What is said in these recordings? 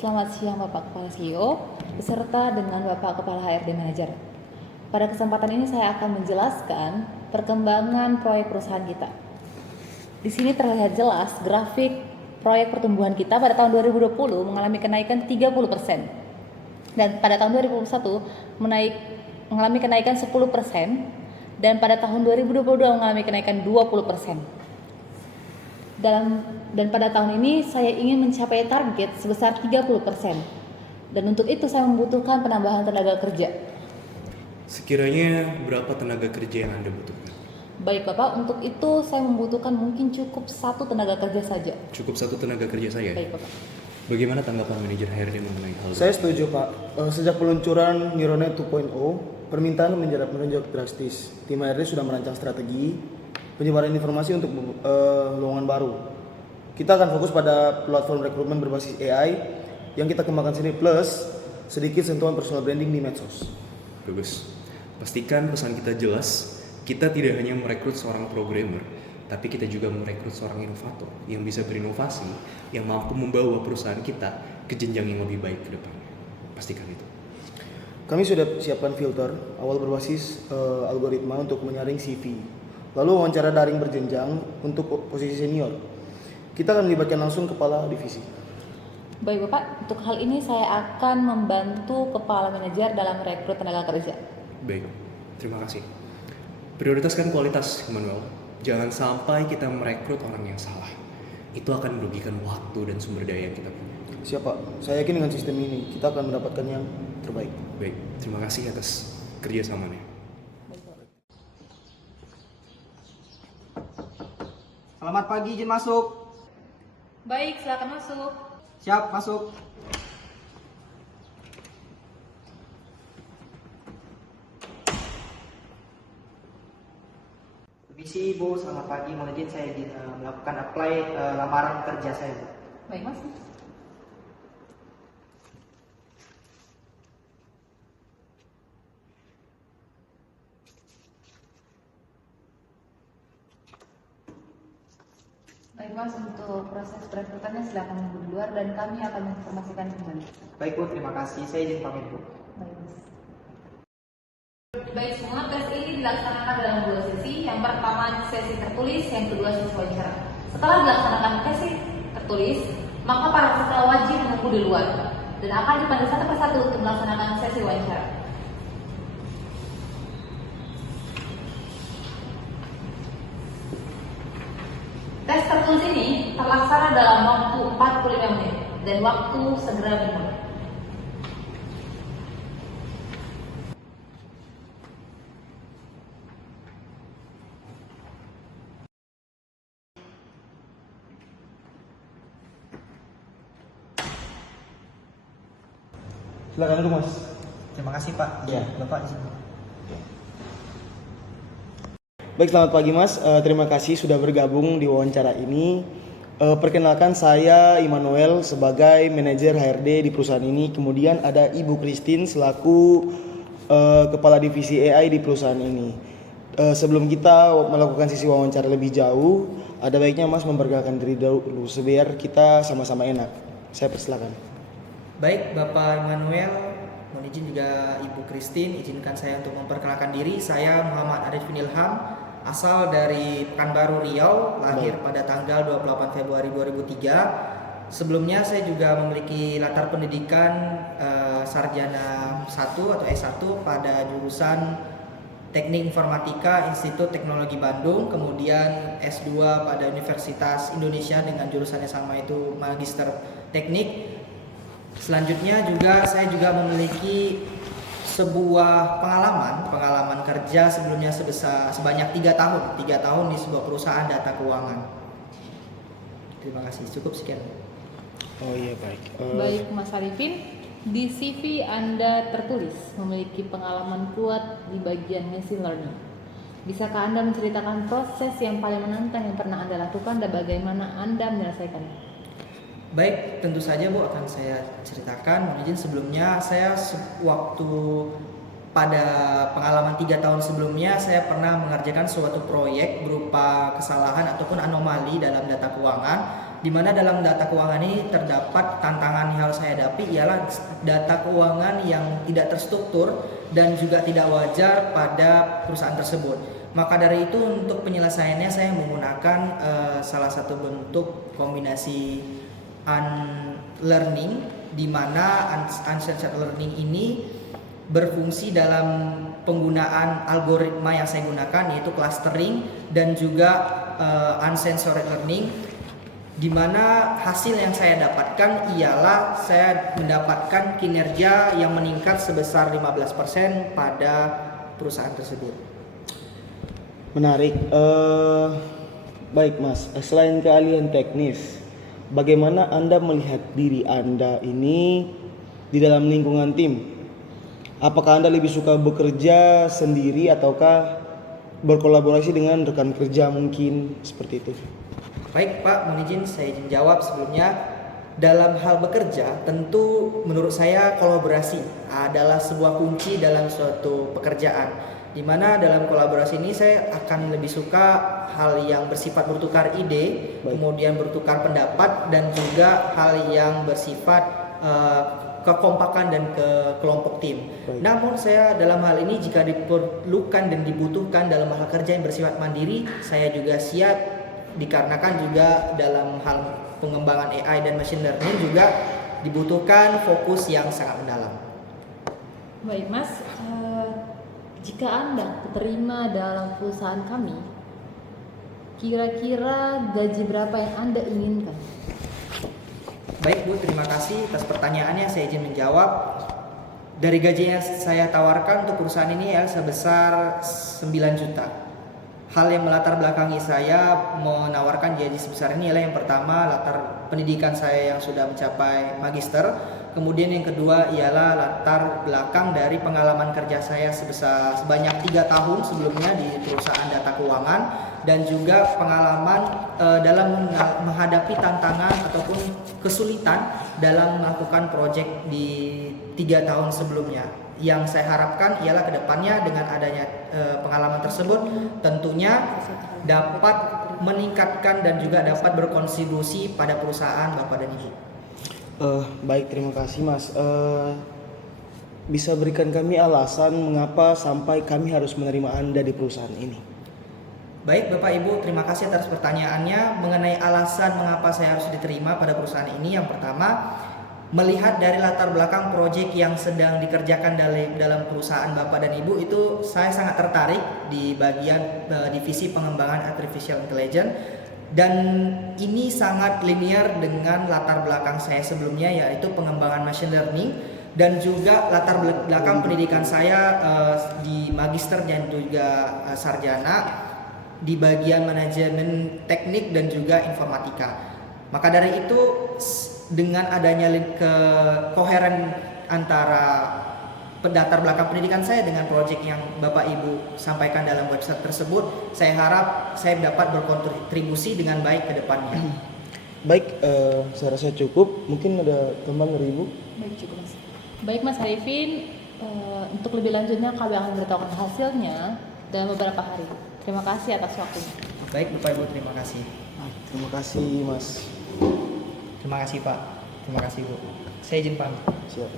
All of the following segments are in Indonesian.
Selamat siang Bapak Kepala CEO, beserta dengan Bapak Kepala HRD Manager. Pada kesempatan ini saya akan menjelaskan perkembangan proyek perusahaan kita. Di sini terlihat jelas grafik proyek pertumbuhan kita pada tahun 2020 mengalami kenaikan 30%. Dan pada tahun 2021 mengalami kenaikan 10%, dan pada tahun 2022 mengalami kenaikan 20%. Dan pada tahun ini saya ingin mencapai target sebesar 30%. Dan untuk itu saya membutuhkan penambahan tenaga kerja. Sekiranya berapa tenaga kerja yang Anda butuhkan? Baik Bapak, untuk itu saya membutuhkan mungkin cukup 1 tenaga kerja saja. Cukup 1 tenaga kerja saya? Baik Bapak. Bagaimana tanggapan manajer HRD mengenai hal itu? Saya setuju Pak. Sejak peluncuran Neuronet 2.0, permintaan menonjol drastis. Tim HRD sudah merancang strategi penyebaran informasi untuk lowongan baru. Kita akan fokus pada platform rekrutmen berbasis AI yang kita kembangkan sendiri, plus sedikit sentuhan personal branding di medsos. Bagus. Pastikan pesan kita jelas. Kita tidak hanya merekrut seorang programmer, tapi kita juga merekrut seorang inovator yang bisa berinovasi, yang mampu membawa perusahaan kita ke jenjang yang lebih baik ke depan. Pastikan itu. Kami sudah siapkan filter awal berbasis algoritma untuk menyaring CV. Lalu wawancara daring berjenjang untuk posisi senior. Kita akan melibatkan langsung kepala divisi. Baik Bapak, untuk hal ini saya akan membantu kepala manajer dalam merekrut tenaga kerja. Baik, terima kasih. Prioritaskan kualitas, Emmanuel. Jangan sampai kita merekrut orang yang salah. Itu akan merugikan waktu dan sumber daya yang kita punya. Siap Pak, saya yakin dengan sistem ini kita akan mendapatkan yang terbaik. Baik, terima kasih atas kerjasamanya. Selamat pagi, izin masuk. Baik, silakan masuk. Siap, masuk. Permisi Ibu, selamat pagi. Mohon izin saya melakukan apply lamaran kerja saya, Bu. Baik Mas. Baik Mas, untuk proses perekrutannya silakan menunggu di luar dan kami akan menginformasikan kembali. Baik Bu, terima kasih. Saya izin pamit Bu. Baik Mas. Baik semua, tes ini dilaksanakan dalam 2 sesi. Yang pertama sesi tertulis, yang kedua sesi wawancara. Setelah dilaksanakan sesi tertulis, maka para peserta wajib menunggu di luar dan akan dipanggil satu persatu untuk melaksanakan sesi wawancara. Tes tertulis ini terlaksana dalam waktu 45 menit dan waktu segera dimulai. Silakan dulu Mas. Terima kasih Pak. Ya. Bapak izin. Baik, selamat pagi Mas. Terima kasih sudah bergabung di wawancara ini. Perkenalkan saya Immanuel sebagai manajer HRD di perusahaan ini. Kemudian ada Ibu Christine selaku kepala divisi AI di perusahaan ini. Sebelum kita melakukan sesi wawancara lebih jauh, ada baiknya Mas memperkenalkan diri dulu biar kita sama-sama enak. Saya persilakan. Baik, Bapak Immanuel, mohon izin juga Ibu Christine, izinkan saya untuk memperkenalkan diri. Saya Muhammad Arifin Ilham, asal dari Pekanbaru Riau, lahir pada tanggal 28 Februari 2003. Sebelumnya saya juga memiliki latar pendidikan sarjana 1 atau S1 pada jurusan Teknik Informatika Institut Teknologi Bandung, kemudian S2 pada Universitas Indonesia dengan jurusan yang sama itu Magister Teknik. Selanjutnya saya juga memiliki sebuah pengalaman kerja sebelumnya sebanyak 3 tahun di sebuah perusahaan data keuangan. Terima kasih, cukup sekian. Oh iya, baik. Baik Mas Arifin, di CV Anda tertulis memiliki pengalaman kuat di bagian machine learning. Bisakah Anda menceritakan proses yang paling menantang yang pernah Anda lakukan dan bagaimana Anda menyelesaikannya? Baik, tentu saja Bu akan saya ceritakan. Mohon izin sebelumnya saya waktu pada pengalaman 3 tahun sebelumnya saya pernah mengerjakan suatu proyek berupa kesalahan ataupun anomali dalam data keuangan, di mana dalam data keuangan ini terdapat tantangan yang harus saya hadapi ialah data keuangan yang tidak terstruktur dan juga tidak wajar pada perusahaan tersebut. Maka dari itu untuk penyelesaiannya saya menggunakan salah satu bentuk kombinasi unlearning, di mana unstructured learning ini berfungsi dalam penggunaan algoritma yang saya gunakan, yaitu clustering dan juga uncensored learning, di mana hasil yang saya dapatkan ialah saya mendapatkan kinerja yang meningkat sebesar 15% pada perusahaan tersebut. Menarik. Baik Mas, selain keahlian teknis, bagaimana Anda melihat diri Anda ini di dalam lingkungan tim? Apakah Anda lebih suka bekerja sendiri ataukah berkolaborasi dengan rekan kerja mungkin seperti itu? Baik Pak, mohon izin saya izin jawab sebelumnya. Dalam hal bekerja, tentu menurut saya kolaborasi adalah sebuah kunci dalam suatu pekerjaan. Di mana dalam kolaborasi ini saya akan lebih suka hal yang bersifat bertukar ide, kemudian bertukar pendapat, dan juga hal yang bersifat kekompakan dan ke kelompok tim. Namun saya dalam hal ini jika diperlukan dan dibutuhkan dalam hal kerja yang bersifat mandiri, saya juga siap, dikarenakan juga dalam hal pengembangan AI dan machine learning juga dibutuhkan fokus yang sangat mendalam. Baik Mas, jika Anda diterima dalam perusahaan kami, kira-kira gaji berapa yang Anda inginkan? Baik Bu, terima kasih atas pertanyaannya. Saya izin menjawab. Dari gaji yang saya tawarkan untuk perusahaan ini ya sebesar 9 juta. Hal yang melatar belakangi saya menawarkan gaji sebesar ini adalah yang pertama latar pendidikan saya yang sudah mencapai magister. Kemudian yang kedua ialah latar belakang dari pengalaman kerja saya sebanyak 3 tahun sebelumnya di perusahaan data keuangan, dan juga pengalaman dalam menghadapi tantangan ataupun kesulitan dalam melakukan proyek di 3 tahun sebelumnya. Yang saya harapkan ialah kedepannya dengan adanya pengalaman tersebut tentunya dapat meningkatkan dan juga dapat berkontribusi pada perusahaan Bapak dan Ibu. Baik, terima kasih Mas. Bisa berikan kami alasan mengapa sampai kami harus menerima Anda di perusahaan ini? Baik Bapak Ibu, terima kasih atas pertanyaannya. Mengenai alasan mengapa saya harus diterima pada perusahaan ini, yang pertama, melihat dari latar belakang proyek yang sedang dikerjakan dalam perusahaan Bapak dan Ibu, itu saya sangat tertarik di bagian divisi pengembangan artificial intelligence. Dan ini sangat linear dengan latar belakang saya sebelumnya, yaitu pengembangan machine learning, dan juga latar belakang pendidikan saya di magister dan juga sarjana di bagian manajemen teknik dan juga informatika. Maka dari itu dengan adanya koheren antara latar belakang pendidikan saya dengan proyek yang Bapak Ibu sampaikan dalam website tersebut, saya harap saya dapat berkontribusi dengan baik ke depannya. Baik, saya rasa cukup. Mungkin ada tambahan dari Ibu? Baik, cukup Mas. Baik Mas Arifin, untuk lebih lanjutnya kami akan memberitahukan hasilnya dalam beberapa hari. Terima kasih atas waktunya. Baik Bapak Ibu, terima kasih. Terima kasih Mas. Terima kasih Pak. Terima kasih Bu. Saya izin pamit. Siap.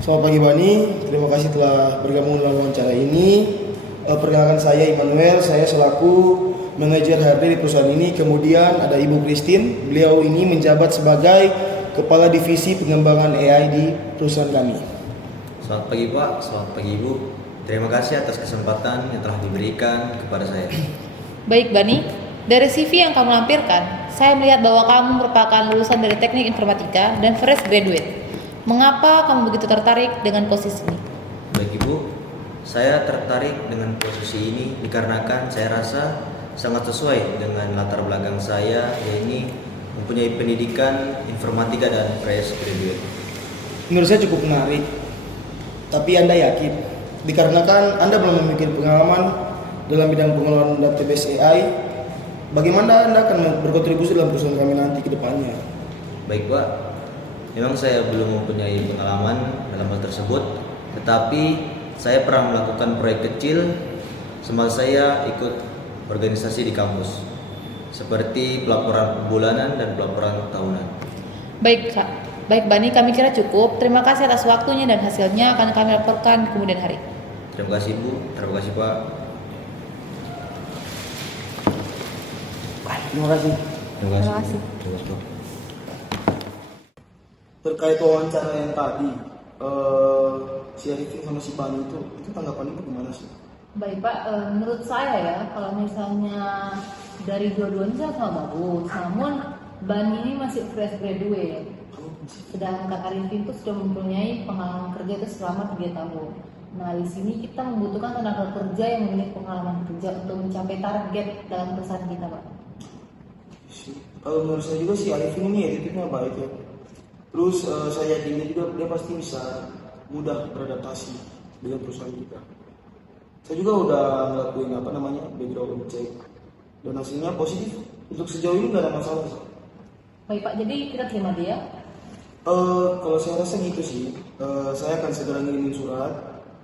Selamat pagi Bani, terima kasih telah bergabung dalam wawancara ini. Perkenalkan saya Immanuel, saya selaku manajer HRD di perusahaan ini. Kemudian ada Ibu Christine, beliau ini menjabat sebagai Kepala Divisi Pengembangan AI di perusahaan kami. Selamat pagi Pak, selamat pagi Ibu. Terima kasih atas kesempatan yang telah diberikan kepada saya. Baik Bani, dari CV yang kamu lampirkan, saya melihat bahwa kamu merupakan lulusan dari teknik informatika dan fresh graduate. Mengapa kamu begitu tertarik dengan posisi ini? Baik Ibu, saya tertarik dengan posisi ini dikarenakan saya rasa sangat sesuai dengan latar belakang saya, yaitu mempunyai pendidikan informatika dan fresh graduate. Menurut saya cukup menarik. Tapi Anda yakin? Dikarenakan Anda belum memiliki pengalaman dalam bidang pengelolaan database AI, bagaimana Anda akan berkontribusi dalam perusahaan kami nanti ke depannya? Baik Pak, memang saya belum mempunyai pengalaman dalam hal tersebut, tetapi saya pernah melakukan proyek kecil semasa saya ikut organisasi di kampus, seperti pelaporan bulanan dan pelaporan tahunan. Baik Kak, baik Bani, kami kira cukup. Terima kasih atas waktunya dan hasilnya akan kami laporkan kemudian hari. Terima kasih Bu, terima kasih Pak. Terima kasih. Terima kasih. Terima kasih. Terima kasih Pak. Terkait wawancara yang tadi, si Arifin sama si Bani itu tanggapan ibu gimana sih? Baik Pak, menurut saya ya, kalau misalnya dari dua-duanya saya sama bagus, namun Bani ini masih fresh graduate, sedangkan Arifin itu sudah mempunyai pengalaman kerja itu selama 3 tahun. Nah di sini kita membutuhkan tenaga kerja yang memiliki pengalaman kerja untuk mencapai target dalam perusahaan kita Pak. Kalau menurut saya juga si Arifin ini attitude-nya baik ya. Terus saya yakin juga dia pasti bisa mudah beradaptasi dengan perusahaan kita. Saya juga udah ngelakuin background check dan hasilnya positif. Untuk sejauh ini nggak ada masalah. Baik Pak, jadi kita terima dia. Kalau saya rasa gitu sih, saya akan segera ngirimin surat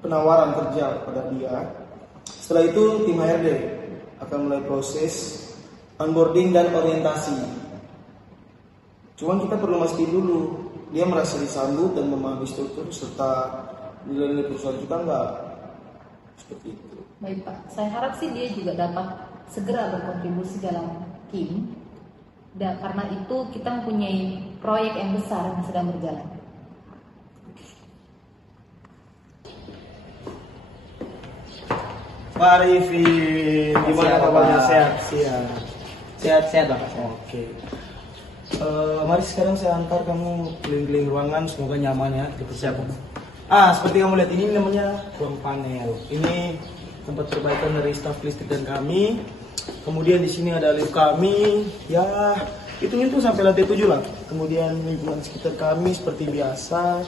penawaran kerja pada dia. Setelah itu tim HRD akan mulai proses onboarding dan orientasi. Cuman kita perlu mastiin dulu dia merasa disambut dan memahami struktur serta nilai-nilai perusahaan kita nggak seperti itu. Baik Pak, saya harap sih dia juga dapat segera berkontribusi dalam tim. Dan karena itu kita mempunyai proyek yang besar yang sedang berjalan. Pak Arifin, gimana Siap, kabarnya? Pak. Sehat? Bapak. Oke. Mari sekarang saya antar kamu keliling-keliling ruangan, semoga nyaman ya. Siap. Seperti kamu lihat ini namanya ruang panel. Ini tempat perbaikan dari staf listrik dan kami. Kemudian di sini ada lift kami. Ya, itu sampai lantai 7 lah. Kemudian lingkungan sekitar kami seperti biasa.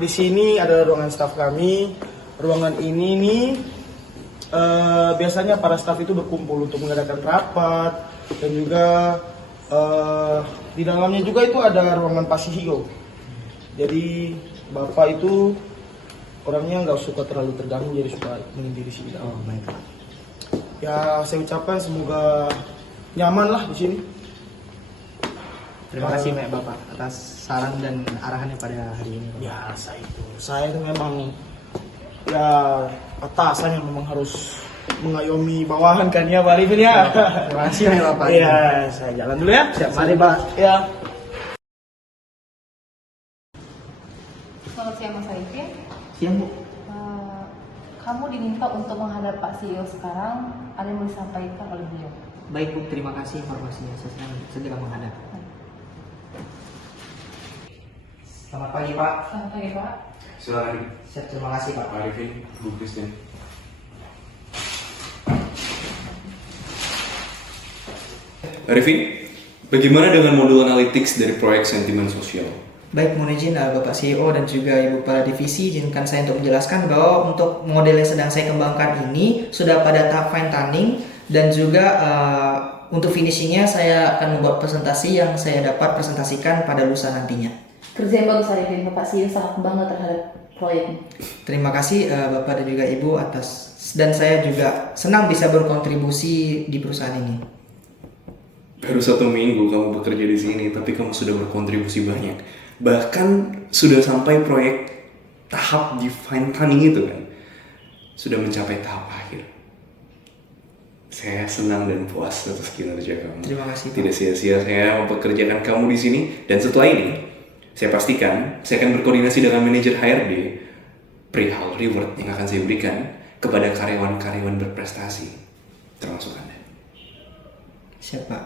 Di sini ada ruangan staf kami. Ruangan ini nih biasanya para staf itu berkumpul untuk mengadakan rapat dan juga di dalamnya juga itu ada ruangan Pak CEO. Jadi Bapak itu orangnya nggak suka terlalu terganggu, jadi suka menyendiri sih. Oh, baik. Ya saya ucapkan semoga nyaman lah di sini. Terima kasih banyak Bapak atas saran dan arahannya pada hari ini. Ya saya itu memang ya atasan yang memang harus mengayomi bawahan kan ya Pak Arifin ya. Terima kasih banyak Bapak. Iya, saya jalan dulu ya. Siap, mari Pak. Ya. Selamat siang Mas Arifin. Siang Bu. Kamu diminta untuk menghadap Pak CEO sekarang. Ada yang mau disampaikan oleh beliau. Baik Bu, terima kasih informasinya. Saya sedang segera menghadap. Selamat pagi Pak. Selamat pagi Pak. Silakan. Siap, terima kasih Pak. Pak Arifin, Bu Christine. Arifin, bagaimana dengan modul analytics dari proyek sentimen sosial? Baik, mohon izin Bapak CEO dan juga Ibu Kepala Divisi, izinkan saya untuk menjelaskan bahwa untuk model yang sedang saya kembangkan ini sudah pada tahap fine tuning dan juga untuk finishingnya saya akan membuat presentasi yang saya dapat presentasikan pada lusa nantinya. Kerja yang bagus Arifin, Bapak CEO sangat bangga terhadap proyek ini. Terima kasih Bapak dan juga Ibu atas, dan saya juga senang bisa berkontribusi di perusahaan ini. Baru 1 minggu kamu bekerja di sini, tapi kamu sudah berkontribusi banyak. Bahkan sudah sampai proyek tahap di fine tuning itu kan. Sudah mencapai tahap akhir. Saya senang dan puas atas kinerja kamu. Terima kasih, Pak. Tidak sia-sia saya mempekerjakan kamu di sini. Dan setelah ini, saya pastikan saya akan berkoordinasi dengan manajer HRD perihal reward yang akan saya berikan kepada karyawan-karyawan berprestasi, termasuk Anda. Siap Pak.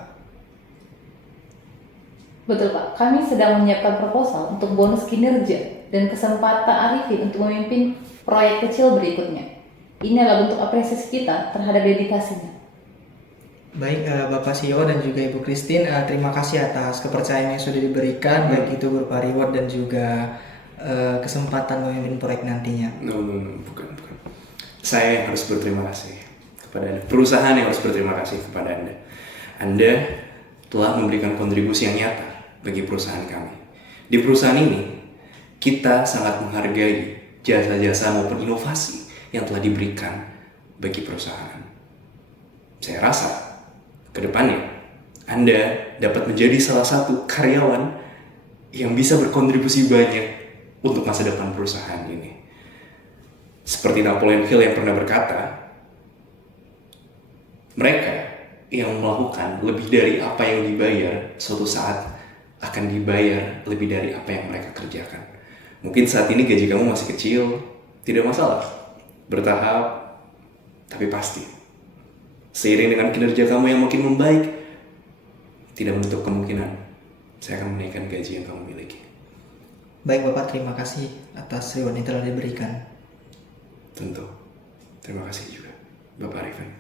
Betul Pak, kami sedang menyiapkan proposal untuk bonus kinerja dan kesempatan Arifin untuk memimpin proyek kecil berikutnya. Ini adalah bentuk apresiasi kita terhadap dedikasinya. Baik Bapak CEO dan juga Ibu Christine, terima kasih atas kepercayaan yang sudah diberikan, baik itu berupa reward dan juga kesempatan memimpin proyek nantinya. No, bukan. Saya yang harus berterima kasih kepada Anda. Perusahaan yang harus berterima kasih kepada Anda. Anda telah memberikan kontribusi yang nyata bagi perusahaan kami. Di perusahaan ini, kita sangat menghargai jasa-jasa maupun inovasi yang telah diberikan bagi perusahaan. Saya rasa ke depannya Anda dapat menjadi salah satu karyawan yang bisa berkontribusi banyak untuk masa depan perusahaan ini. Seperti Napoleon Hill yang pernah berkata, mereka yang melakukan lebih dari apa yang dibayar suatu saat akan dibayar lebih dari apa yang mereka kerjakan. Mungkin saat ini gaji kamu masih kecil, tidak masalah. Bertahap, tapi pasti. Seiring dengan kinerja kamu yang makin membaik, tidak menutup kemungkinan saya akan menaikkan gaji yang kamu miliki. Baik Bapak, terima kasih atas reward yang telah diberikan. Tentu. Terima kasih juga, Bapak Arifin.